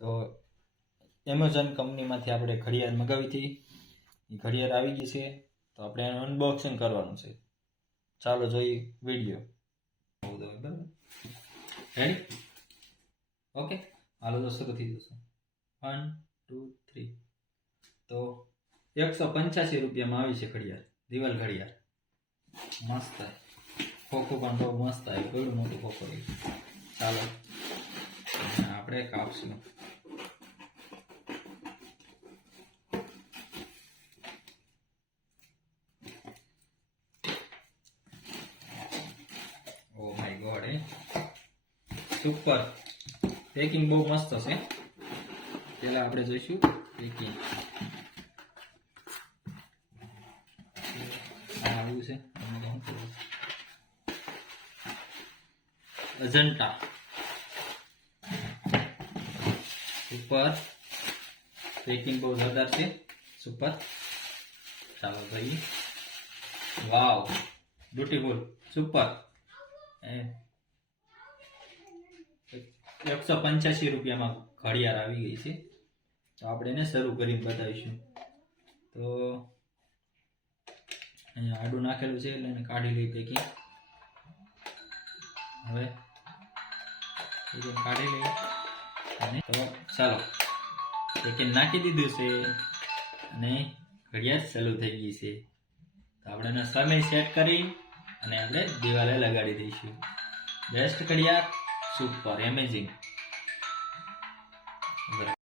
તો એમેઝોન કંપનીમાંથી આપણે ઘડિયાળ મગાવી હતી, એ ઘડિયાળ આવી ગઈ છે. તો આપણે એનું અનબોક્સિંગ કરવાનું છે. ચાલો જોઈએ વિડીયો. બરાબર, રેડી? ઓકે, હાલો તો શરૂ થઈ જશે. 1 2 3. તો 185 રૂપિયામાં આવી છે ઘડિયાળ, દિવાલ ઘડિયાળ. મસ્ત, ખોખું પણ બહુ મસ્ત આવ્યું, કેવડું મોટું ખોખું આવ્યું. ચાલો આપણે કાપશું. Oh my god, super packing બહુ મસ્ત છે. પહેલા આપણે જોઈશું પેકિંગ. આવ્યું છે અજંટા, સુપર પેકિંગ બહુ જોરદાર છે, સુપર. ચાલો ભાઈ, વાવ, બ્યુટીફુલ, સુપર. 185 રૂપિયામાં ઘડિયાળ આવી ગઈ છે. તો આપણે એને શરૂ કરીને બતાવીશું. તો અહીંયા આડું નાખેલું છે એટલે એને કાઢી લઈ પેકિંગ. હવે કાઢી લઈએ અને તો ચાલો પેકિંગ નાખી દીધું છે અને ઘડિયાળ ચાલુ થઈ ગઈ છે. તો આપણે એનો સમય સેટ કરી અને આપણે દિવાલે લગાડી દઈશું. બેસ્ટ ઘડિયાળ, સુપર, એમેઝિંગ.